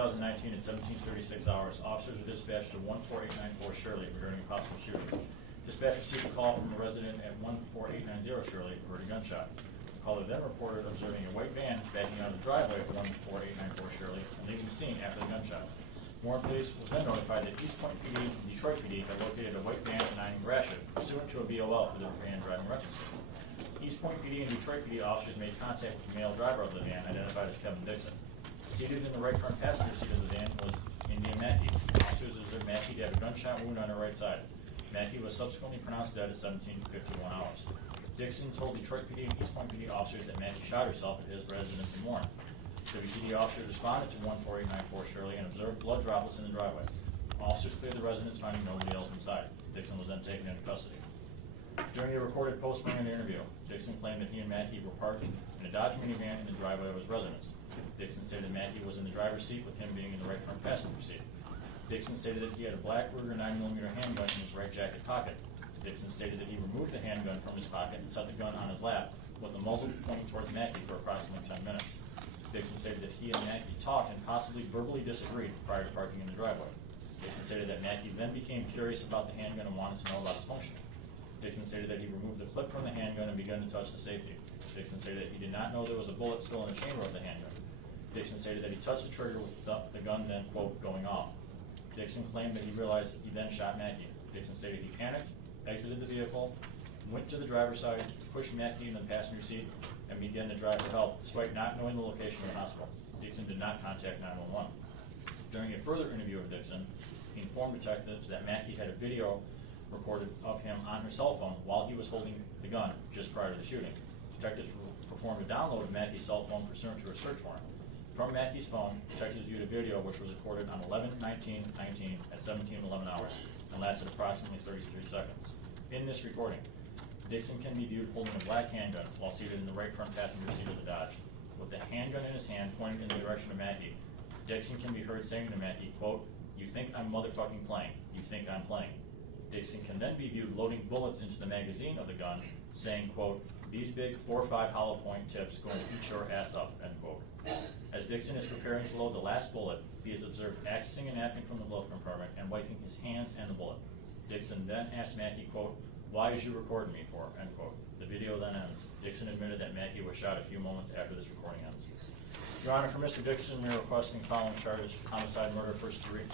2019 at 17:36 hours, officers were dispatched to 14894 Shirley regarding a possible shooting. Dispatch received a call from a resident at 14890 Shirley who heard a gunshot. The caller then reported observing a white van backing out of the driveway at 14894 Shirley and leaving the scene after the gunshot. Warren Police was then notified that East Point PD and Detroit PD had located a white van at 9 Gratiot, pursuant to a BOL for the van driving recklessly. East Point PD and Detroit PD officers made contact with the male driver of the van, identified as Kevin Dixon. Seated in the right front passenger seat of the van was India Mackey. Officers observed Mackey to have a gunshot wound on her right side. Mackey was subsequently pronounced dead at 17:51 hours. Dixon told Detroit PD and East Point PD officers that Mackey shot herself at his residence in Warren. WCD officers responded to 14894 Shirley and observed blood droplets in the driveway. Officers cleared the residence, finding nobody else inside. Dixon was then taken into custody. During a recorded post-mortem interview, Dixon claimed that he and Mackey were parked in a Dodge minivan in the driveway of his residence. Dixon stated that Mackey was in the driver's seat with him being in the right front passenger seat. Dixon stated that he had a black Ruger 9mm handgun in his right jacket pocket. Dixon stated that he removed the handgun from his pocket and set the gun on his lap, with the muzzle pointing towards Mackey for approximately 10 minutes. Dixon stated that he and Mackey talked and possibly verbally disagreed prior to parking in the driveway. Dixon stated that Mackey then became curious about the handgun and wanted to know about its functioning. Dixon stated that he removed the clip from the handgun and began to touch the safety. Dixon stated that he did not know there was a bullet still in the chamber of the handgun. Dixon stated that he touched the trigger with the gun then, quote, going off. Dixon claimed that he realized he then shot Mackey. Dixon stated he panicked, exited the vehicle, went to the driver's side, pushed Mackey in the passenger seat, and began to drive for help, despite not knowing the location of the hospital. Dixon did not contact 911. During a further interview of Dixon, he informed detectives that Mackey had a video recorded of him on her cell phone while he was holding the gun just prior to the shooting. Detectives performed a download of Mackey's cell phone pursuant to a search warrant. From Mackey's phone, detectives viewed a video which was recorded on 11/19/19 at 17:11 hours and lasted approximately 33 seconds. In this recording, Dixon can be viewed holding a black handgun while seated in the right front passenger seat of the Dodge. With the handgun in his hand pointing in the direction of Mackey, Dixon can be heard saying to Mackey, quote, "You think I'm motherfucking playing. You think I'm playing." Dixon can then be viewed loading bullets into the magazine of the gun, saying, quote, "These big 4.5 hollow point tips going to eat your ass up," end quote. As Dixon is preparing to load the last bullet, he is observed accessing a napkin from the glove compartment and wiping his hands and the bullet. Dixon then asks Mackey, quote, "Why is you recording me for?" end quote. The video then ends. Dixon admitted that Mackey was shot a few moments after this recording ends. Your Honor, for Mr. Dixon, we are requesting following charges: homicide, murder, first degree,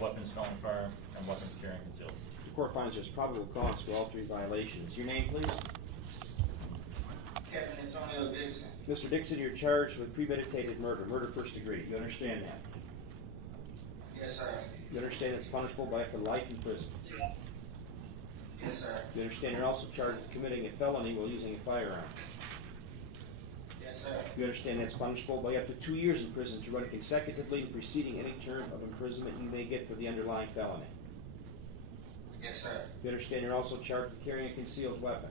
weapons, felony firearm, and weapons carrying concealed. The court finds there's probable cause for all three violations. Your name, please? Kevin Antonio Dixon. Mr. Dixon, you're charged with premeditated murder, murder first degree. You understand that? Yes, sir. You understand it's punishable by up to life in prison? Yes, sir. You understand you're also charged with committing a felony while using a firearm? Yes, sir. You understand that's punishable by up to 2 years in prison to run consecutively and preceding any term of imprisonment you may get for the underlying felony? Yes, sir. You understand you're also charged with carrying a concealed weapon?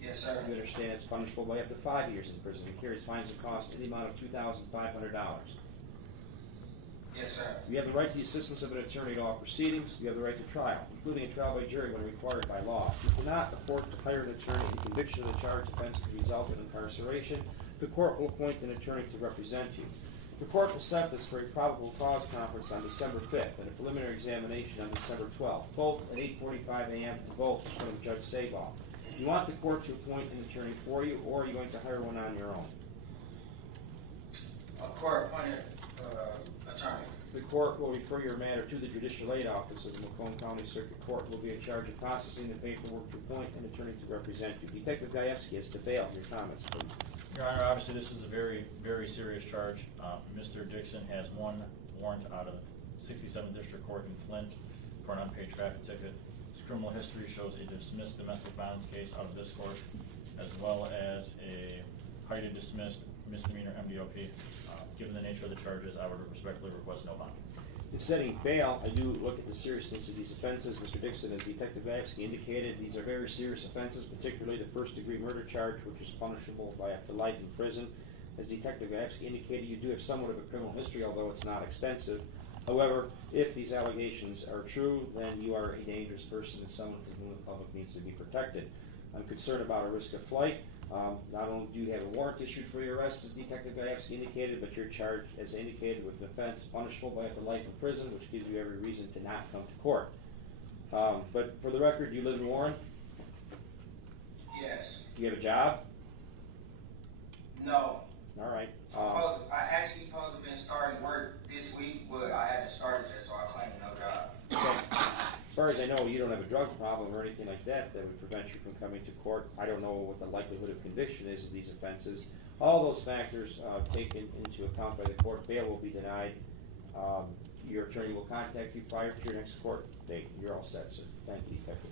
Yes, sir. You understand it's punishable by up to 5 years in prison and carries fines that cost in the amount of $2,500. Yes, sir. You have the right to the assistance of an attorney at all proceedings. You have the right to trial, including a trial by jury when required by law. If you cannot afford to hire an attorney and conviction of the charged offense could result in incarceration, the court will appoint an attorney to represent you. The court will set this for a probable cause conference on December 5th and a preliminary examination on December 12th, both at 8:45 a.m. and both in front of Judge Sabal. You want the court to appoint an attorney for you, or are you going to hire one on your own? A court-appointed attorney. The court will refer your matter to the Judicial Aid Office of the Macomb County Circuit Court, who will be in charge of processing the paperwork to appoint an attorney to represent you. Detective Gajewski has to bail. Your comments, please. Your Honor, obviously this is a very, very serious charge. Mr. Dixon has one warrant out of 67th District Court in Flint for an unpaid traffic ticket. His criminal history shows a dismissed domestic violence case out of this court, as well as a highly dismissed misdemeanor MDOP. Given the nature of the charges, I would respectfully request no bond. In setting bail, I do look at the seriousness of these offenses. Mr. Dixon, as Detective Gajewski indicated, these are very serious offenses, particularly the first-degree murder charge, which is punishable by up to life in prison. As Detective Gajewski indicated, you do have somewhat of a criminal history, although it's not extensive. However, if these allegations are true, then you are a dangerous person and someone from whom the public needs to be protected. I'm concerned about a risk of flight. Not only do you have a warrant issued for your arrest, as Detective Gajewski indicated, but you're charged, as indicated, with an offense punishable by up to life in prison, which gives you every reason to not come to court. But for the record, you live in Warren? Yes. Do you have a job? No. All right. I actually supposed to have been starting work this week, but I haven't started yet, so I claim no job. As far as I know, you don't have a drug problem or anything like that that would prevent you from coming to court. I don't know what the likelihood of conviction is of these offenses. All those factors taken into account by the court, bail will be denied. Your attorney will contact you prior to your next court date. You're all set, sir. Thank you, Detective.